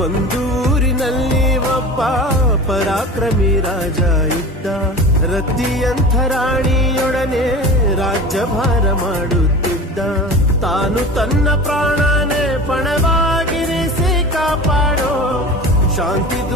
ಒಂದೂರಿನಲ್ಲಿ ಒಬ್ಬ ಪರಾಕ್ರಮಿ ರಾಜ ಇದ್ದ. ರತಿಯಂಥ ರಾಣಿಯೊಡನೆ ರಾಜ್ಯಭಾರ ಮಾಡುತ್ತಿದ್ದ. ತಾನು ತನ್ನ ಪ್ರಾಣನೇ ಪಣವಾಗಿರಿಸಿ ಕಾಪಾಡೋ ಶಾಂತಿ